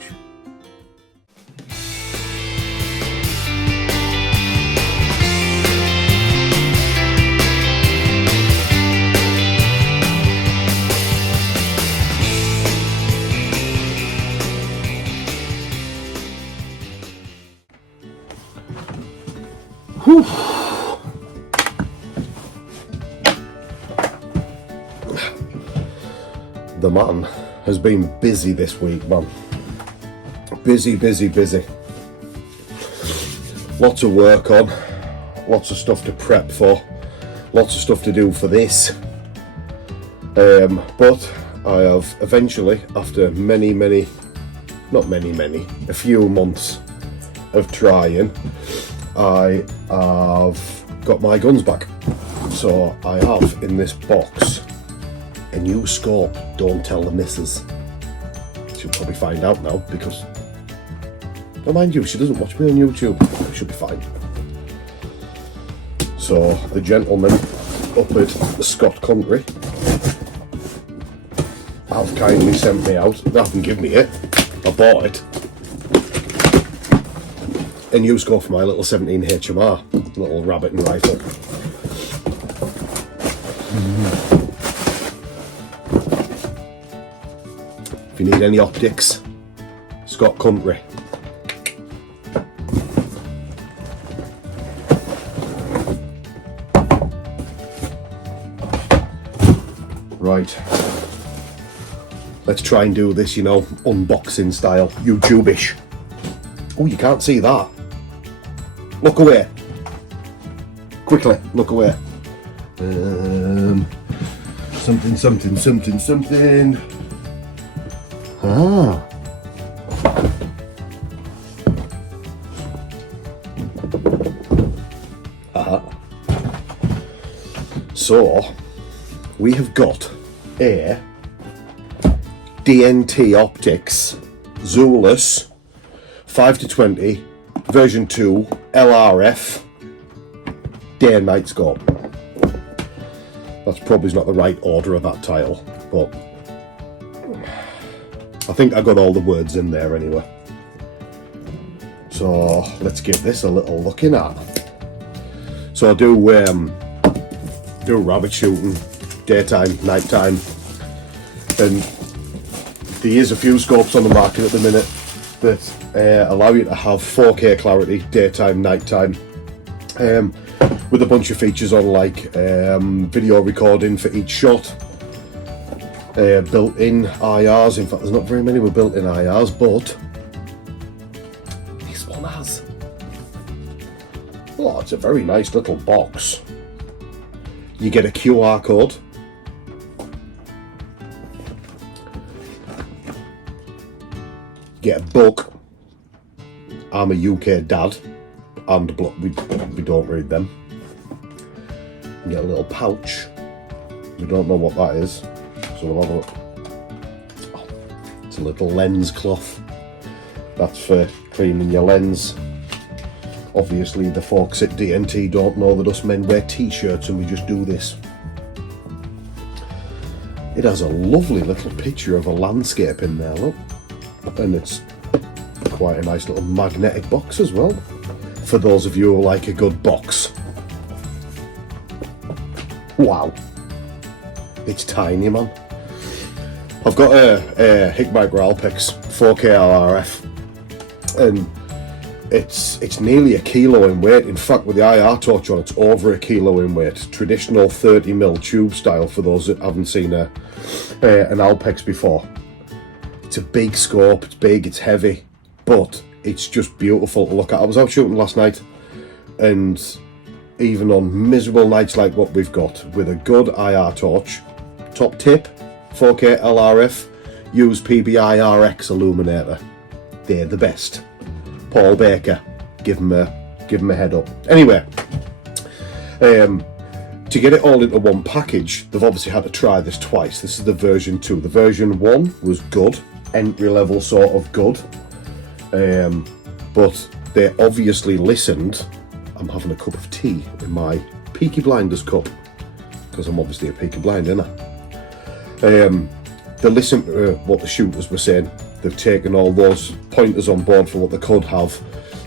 huge. Whew. The man has been busy this week, man. Busy. Lots of work on, lots of stuff to prep for, lots of stuff to do for this. But I have eventually, after a few months of trying, I have got my guns back. So I have in this box a new scope. Don't tell the missus. She'll probably find out now because, well, mind you, she doesn't watch me on YouTube. She'll be fine. So the gentleman up at Scott Country have kindly sent me out. They haven't given me it. I bought it. A new scope for my little 17 HMR, little rabbit and rifle. If you need any optics, Scott Country. Right, let's try and do this, you know, unboxing style, YouTube-ish. Oh, you can't see that. Look away. Quickly, look away. Something. Ah. So, we have got a DNT Optics Zulus 5-20 version 2 LRF day and night scope. That's probably not the right order of that title, but I think I got all the words in there anyway. So let's give this a little looking at. So I do rabbit shooting, daytime, nighttime, and there is a few scopes on the market at the minute that allow you to have 4K clarity, daytime, nighttime, with a bunch of features on, like video recording for each shot, built-in IRs. In fact, there's not very many with built-in IRs, but this one has. Oh, it's a very nice little box. You get a QR code. Get a book. I'm a UK dad, and we don't read them. You get a little pouch. We don't know what that is, so we'll have a look. Oh, it's a little lens cloth. That's for cleaning your lens. Obviously, the folks at DNT don't know that us men wear t-shirts and we just do this. It has a lovely little picture of a landscape in there, look. And it's quite a nice little magnetic box as well, for those of you who like a good box. Wow, it's tiny, man. I've got a Hick Micro Alpex 4K LRF, and it's nearly a kilo in weight. In fact, with the IR torch on, it's over a kilo in weight. Traditional 30mm tube style, for those that haven't seen an Alpex before. It's a big scope, it's big, it's heavy, but it's just beautiful to look at. I was out shooting last night, and even on miserable nights like what we've got, with a good IR torch, top tip, 4K LRF, use PBI RX illuminator. They're the best. Paul Baker, give him a head up. Anyway, to get it all into one package, they've obviously had to try this twice. This is the version 2. The version 1 was good, entry level sort of good, but they obviously listened. I'm having a cup of tea in my Peaky Blinders cup, because I'm obviously a Peaky Blinder, ain't I? They listened to what the shooters were saying, they've taken all those pointers on board for what they could have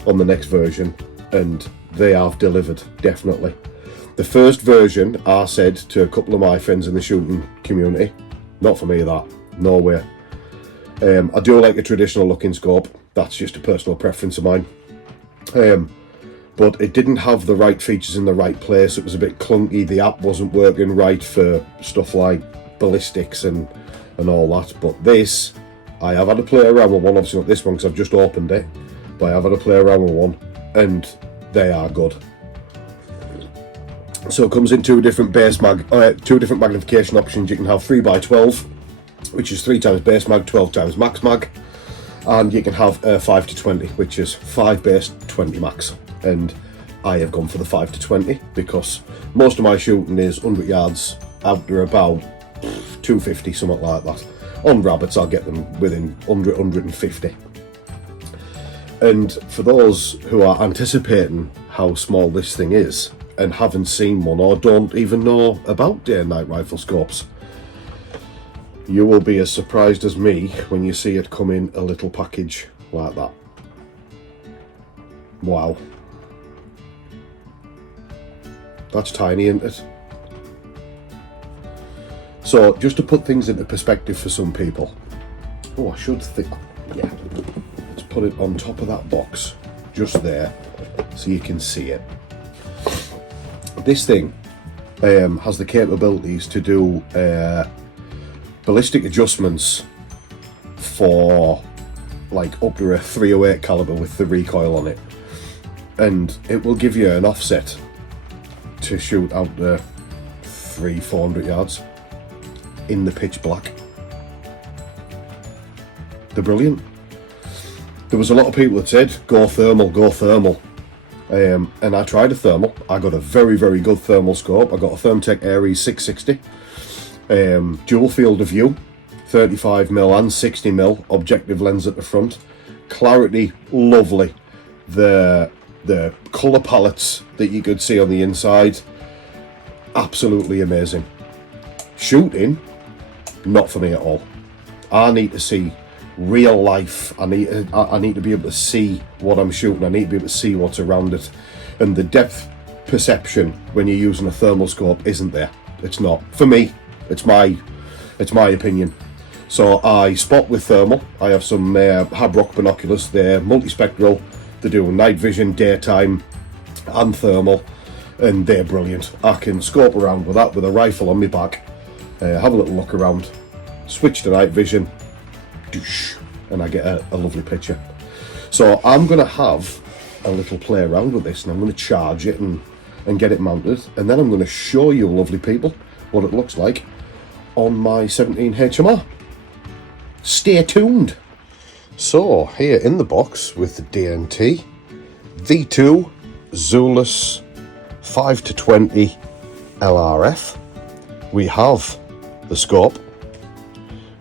on the next version, and they have delivered, definitely. The first version, I said to a couple of my friends in the shooting community, not for me that, no way. I do like a traditional looking scope, that's just a personal preference of mine. But it didn't have the right features in the right place. It was a bit clunky, the app wasn't working right for stuff like ballistics and all that. But this, I have had a play around with one, obviously not this one because I've just opened it, but I have had a play around with one, and they are good. So it comes in two different magnification options. You can have 3x12, which is 3 times base mag, 12 times max mag, and you can have 5-20, which is 5 base, 20 max. And I have gone for the 5-20 because most of my shooting is 100 yards out to about 250, something like that. On rabbits, I'll get them within 100, 150. And for those who are anticipating how small this thing is and haven't seen one or don't even know about day and night rifle scopes, you will be as surprised as me when you see it come in a little package like that. Wow. That's tiny, isn't it? So, just to put things into perspective for some people. Oh, I should think, yeah. Let's put it on top of that box, just there, so you can see it. This thing has the capabilities to do ballistic adjustments for like up to a 308 caliber with the recoil on it, and it will give you an offset to shoot out to 300-400 yards in the pitch black. They're brilliant. There was a lot of people that said go thermal, go thermal, and I tried a thermal. I got a very, very good thermal scope. I got a Thermtech Aries 660, dual field of view, 35mm and 60mm objective lens at the front. Clarity, lovely. The colour palettes that you could see on the inside, absolutely amazing. Shooting, not for me at all. I need to see real life. I need to be able to see what I'm shooting. I need to be able to see what's around it, and the depth perception when you're using a thermal scope isn't there. It's not for me. It's my opinion. So I spot with thermal. I have some Habrock binoculars. They're multispectral. They do night vision, daytime, and thermal, and they're brilliant. I can scope around with that with a rifle on my back, have a little look around, switch to night vision, and I get a lovely picture. So I'm going to have a little play around with this, and I'm going to charge it and get it mounted, and then I'm going to show you lovely people what it looks like on my 17 HMR. Stay tuned. So here in the box with the DNT V2 Zulus 5-20 LRF, we have the scope.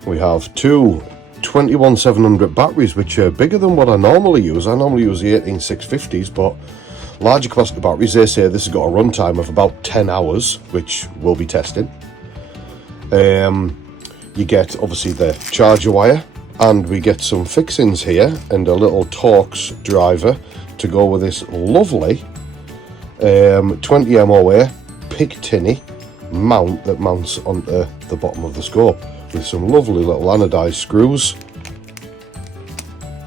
We have two 21700 batteries, which are bigger than what I normally use. I normally use the 18650s, but larger capacity batteries. They say this has got a runtime of about 10 hours, which we'll be testing. You get obviously the charger wire, and we get some fixings here and a little Torx driver to go with this lovely 20 MOA Picatinny mount that mounts onto the bottom of the scope with some lovely little anodized screws,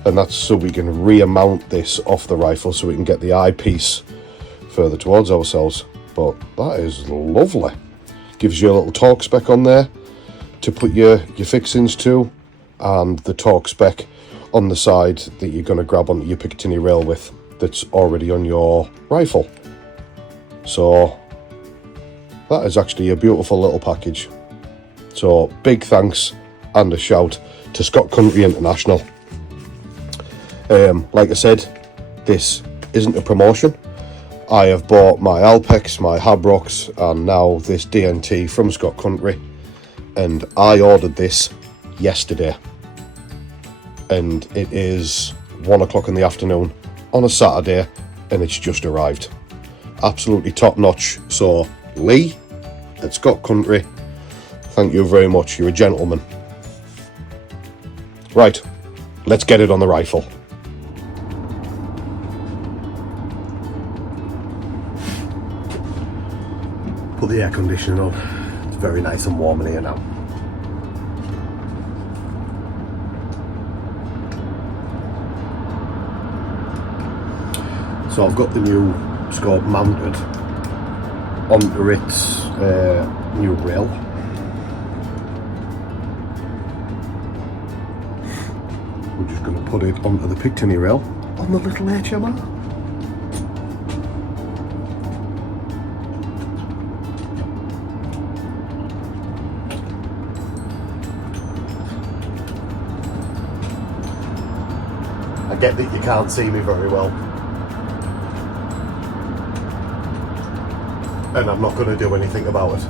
and that's so we can rear-mount this off the rifle so we can get the eyepiece further towards ourselves. But that is lovely. Gives you a little Torx spec on there to put your fixings to, and the Torx spec on the side that you're going to grab onto your Picatinny rail with that's already on your rifle. So that is actually a beautiful little package. So big thanks and a shout to Scott Country International. Like I said, this isn't a promotion. I have bought my Alpex, my Habrocks, and now this DNT from Scott Country, and I ordered this yesterday, and it is 1 o'clock in the afternoon on a Saturday, and it's just arrived. Absolutely top notch. So Lee at Scott Country, thank you very much. You're a gentleman. Right, let's get it on the rifle. Put the air conditioning on. It's very nice and warm in here now. So I've got the new scope mounted onto its new rail. We're just going to put it onto the Pictony rail on the little HMR. I get that you can't see me very well, and I'm not going to do anything about it.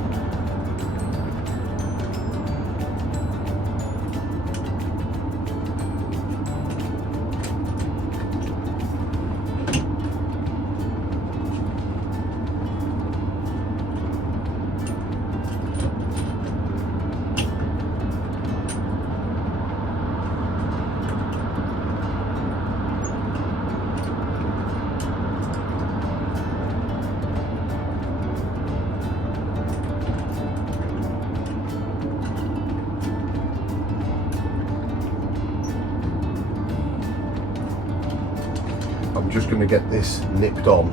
I'm just going to get this nipped on,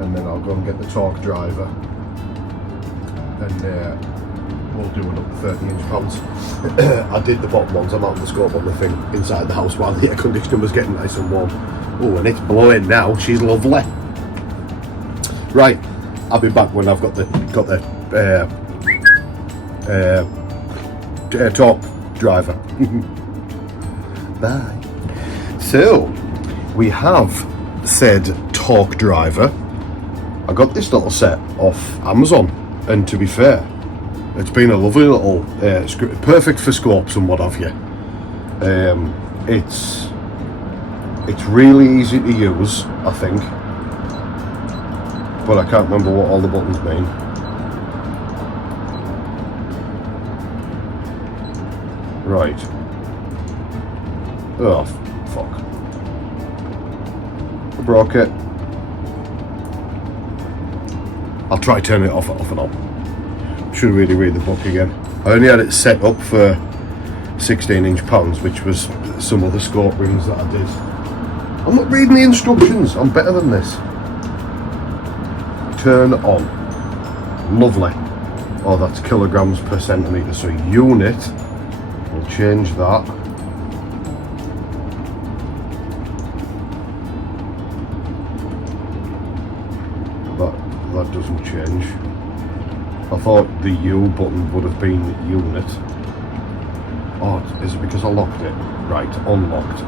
and then I'll go and get the torque driver, and we'll do it up to 30-inch pounds. I did the bottom ones. I'm out the scope on the thing inside the house while the air conditioner was getting nice and warm. Oh, and it's blowing now. She's lovely. Right, I'll be back when I've got the torque driver. Bye. So we have said torque driver. I got this little set off Amazon, and to be fair, it's been a lovely little perfect for scopes and what have you. It's really easy to use, I think, but I can't remember what all the buttons mean. Right. Oh fuck. I broke it. I'll try turning it off and on. Should really read the book again. I only had it set up for 16-inch pounds, which was some other scope rings that I did. I'm not reading the instructions. I'm better than this. Turn on. Lovely. Oh, that's kilograms per centimetre. So unit. We'll change that. That doesn't change. I thought the U button would have been unit. Oh, is it because I locked it? Right, unlocked.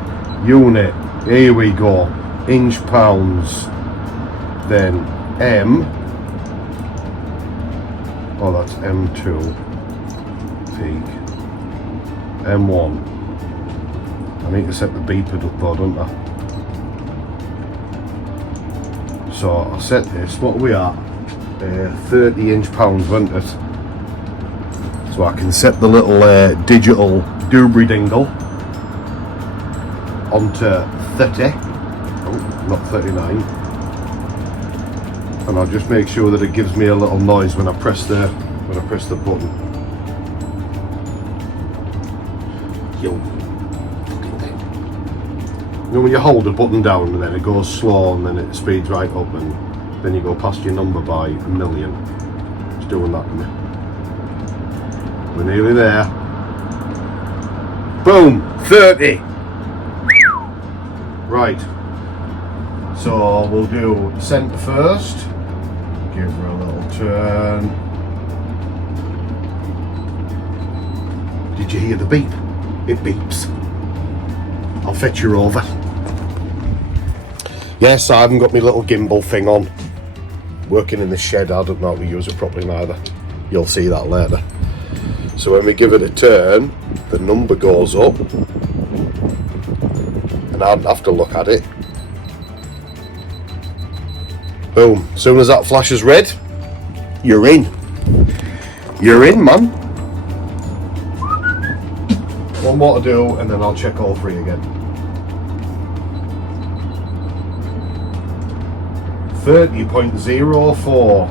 Unit, here we go. Inch pounds. Then M. Oh, that's M2. Peak. M1. I need to set the beeper up though, don't I? So I'll set this, what are we at? 30-inch pounds, wasn't it? So I can set the little digital doobry dingle onto 30, oh, not 39, and I'll just make sure that it gives me a little noise when I press the button. Yo. You know when you hold the button down and then it goes slow and then it speeds right up and then you go past your number by a million. It's doing that to me. We're nearly there. Boom! 30! Right. So we'll do centre first. Give her a little turn. Did you hear the beep? It beeps. I'll fetch you over. Yes, I haven't got my little gimbal thing on. Working in the shed, I don't know how to use it properly neither. You'll see that later. So when we give it a turn, the number goes up. And I don't have to look at it. Boom. As soon as that flashes red, you're in. You're in, man. One more to do, and then I'll check all three again. 30.04,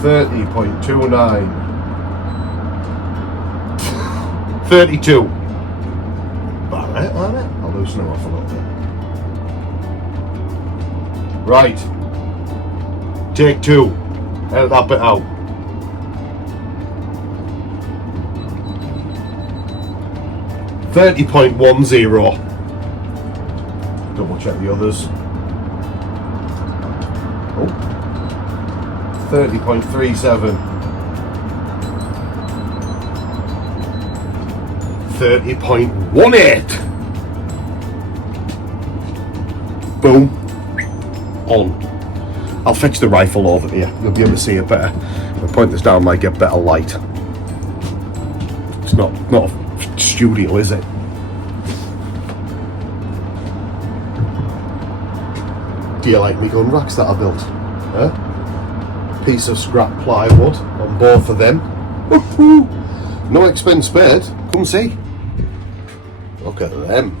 30.29, 32. Alright, I'll loosen it off a little bit. Right. Take 2. Edit that bit out. $30.10. Double check the others. Oh. 30.37. 30.18. Boom. On. I'll fetch the rifle over here. You'll be able to see it better. If I point this down, might get better light. It's not a studio, is it? Do you like me gun racks that I built? Huh? Piece of scrap plywood on both of them. No expense spared. Come see. Look at them.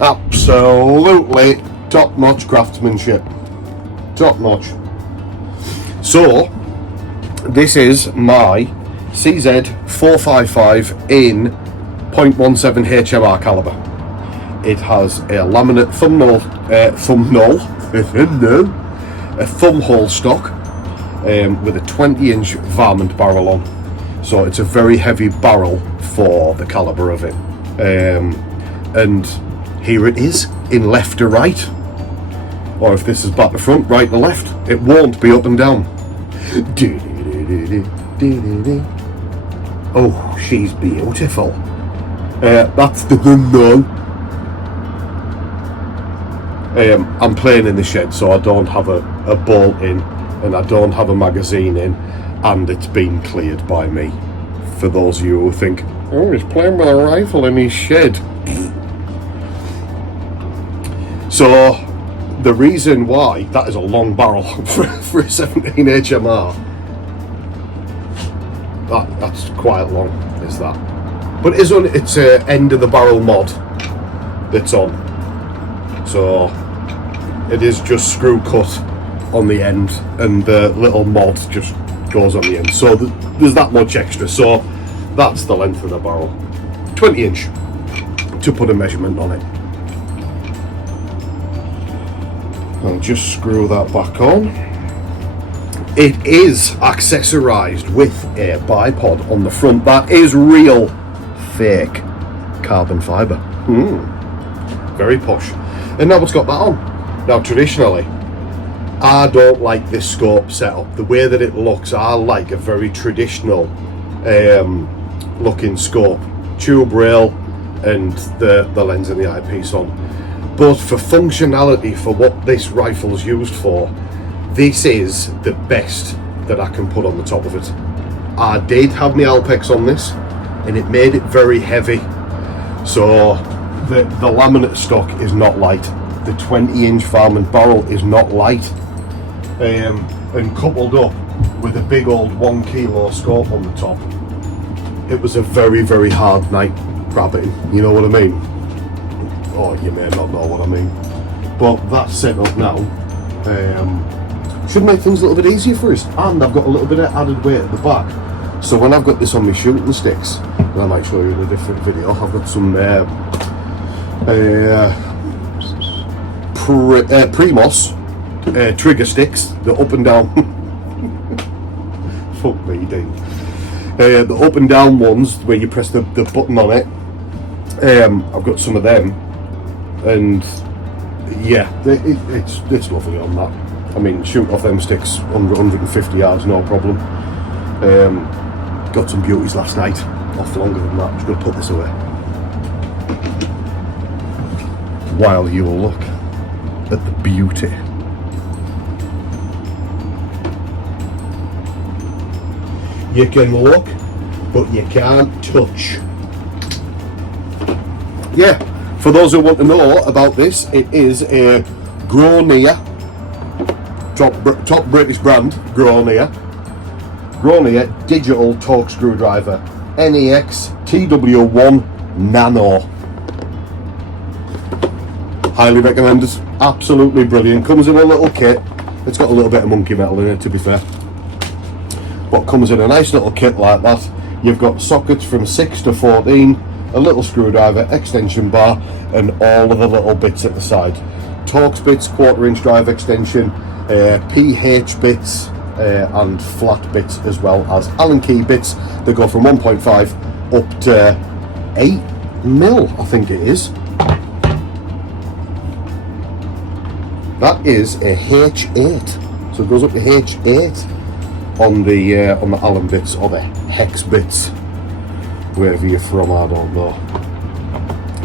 Absolutely top-notch craftsmanship. Top-notch. So, this is my CZ455 in .17 HMR caliber. It has a laminate a thumb hole stock with a 20-inch varmint barrel on. So it's a very heavy barrel for the caliber of it. And here it is in left to right. Or if this is back to front, right to left. It won't be up and down. Oh, she's beautiful. That's the gun though. I'm playing in the shed, so I don't have a bolt in, and I don't have a magazine in, and it's been cleared by me. For those of you who think, oh, he's playing with a rifle in his shed. So, the reason why that is a long barrel for a 17 HMR, that's quite long, is that? But it's a end of the barrel mod that's on. So it is just screw cut on the end, and the little mod just goes on the end. So there's that much extra. So that's the length of the barrel, 20 inch, to put a measurement on it. I'll just screw that back on. It is accessorized with a bipod on the front. That is real fake carbon fiber. Very posh. And now it's got that on. Now traditionally, I don't like this scope setup. The way that it looks, I like a very traditional looking scope. Tube rail and the lens and the eyepiece on. But for functionality, for what this rifle's used for, this is the best that I can put on the top of it. I did have my Alpex on this, and it made it very heavy. So the laminate stock is not light. The 20-inch varmint barrel is not light. And coupled up with a big old 1 kilo scope on the top, it was a very, very hard night grabbing. You know what I mean? Oh, you may not know what I mean. But that's set up now. Should make things a little bit easier for us. And I've got a little bit of added weight at the back. So when I've got this on my shooting sticks, and I might show you in a different video, I've got some Primos trigger sticks, the up and down. Fuck me, Dean. The up and down ones where you press the button on it. I've got some of them, and yeah, it's lovely on that. I mean, shooting off them sticks under 150 yards, no problem. Got some beauties last night, off longer than that. Just gonna put this away while you look at the beauty. You can look, but you can't touch. Yeah, for those who want to know about this, it is a Gronier, top British brand, Gronier digital torque screwdriver, NEX TW1 Nano. highly recommended. Absolutely brilliant. Comes in a little kit. It's got a little bit of monkey metal in it, to be fair, but comes in a nice little kit like that. You've got sockets from 6 to 14, a little screwdriver, extension bar, and all of the little bits at the side. Torx bits, 1/4" drive extension, PH bits, and flat bits, as well as Allen key bits that go from 1.5 up to 8mm, I think it is. That is a H8, so it goes up to H8 on the Allen bits, or the hex bits, wherever you're from, I don't know.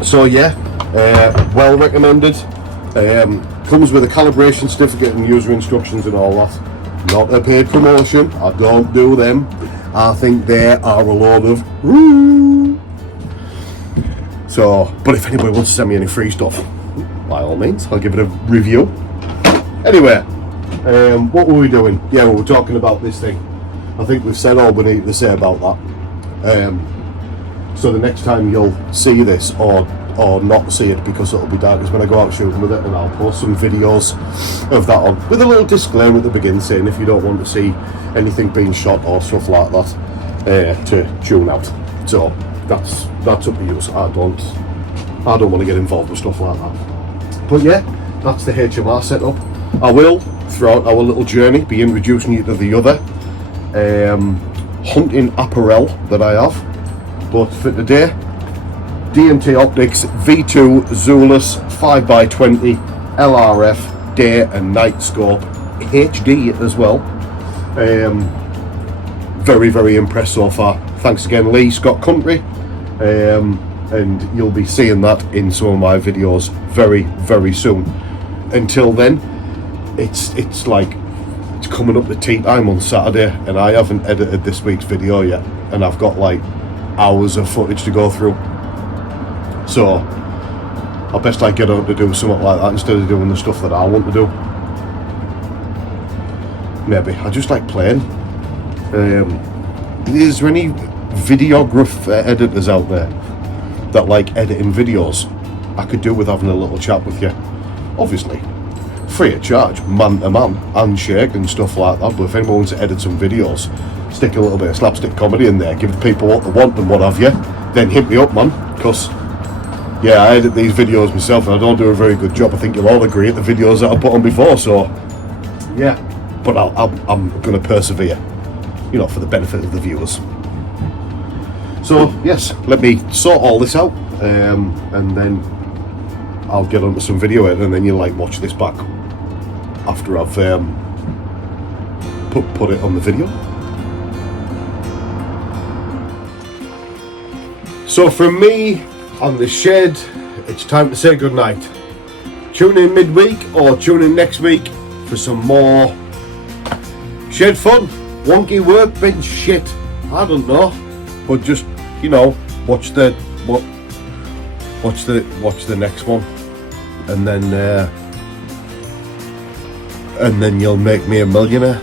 So yeah, well recommended. Comes with a calibration certificate and user instructions and all that. Not a paid promotion, I don't do them. I think they are a load of woo. So, but if anybody wants to send me any free stuff, by all means, I'll give it a review. Anyway, what were we doing? Yeah, we were talking about this thing. I think we've said all we need to say about that. So the next time you'll see this, or not see it because it'll be dark, is when I go out shooting with it, and I'll post some videos of that on, with a little disclaimer at the beginning saying if you don't want to see anything being shot or stuff like that, to tune out. So that's up to you. I don't want to get involved with stuff like that. But yeah, that's the HMR setup. I will, throughout our little journey, be introducing you to the other hunting apparel that I have. But for today, DNT Optics V2 Zulus 5x20 LRF day and night scope, HD as well. Very, very impressed so far. Thanks again, Lee Scott Country. And you'll be seeing that in some of my videos very, very soon. Until then, it's coming up to tea time on Saturday, and I haven't edited this week's video yet, and I've got like hours of footage to go through. So I best get on to do something like that instead of doing the stuff that I want to do. Maybe I just like playing. Is there any videographer editors out there that like editing videos? I could do with having a little chat with you. Obviously free of charge, man to man, handshake and stuff like that. But if anyone wants to edit some videos, stick a little bit of slapstick comedy in there, give the people what they want and what have you, then hit me up, man. Because yeah, I edit these videos myself and I don't do a very good job. I think you'll all agree at the videos that I put on before. So yeah, but I'm gonna persevere, you know, for the benefit of the viewers. So yes, let me sort all this out, and then I'll get onto some video editing, and then you'll like watch this back after I've put it on the video. So from me on the shed, it's time to say goodnight. Tune in midweek or tune in next week for some more shed fun, wonky workbench shit. I don't know, but just, you know, watch the next one, and then you'll make me a millionaire.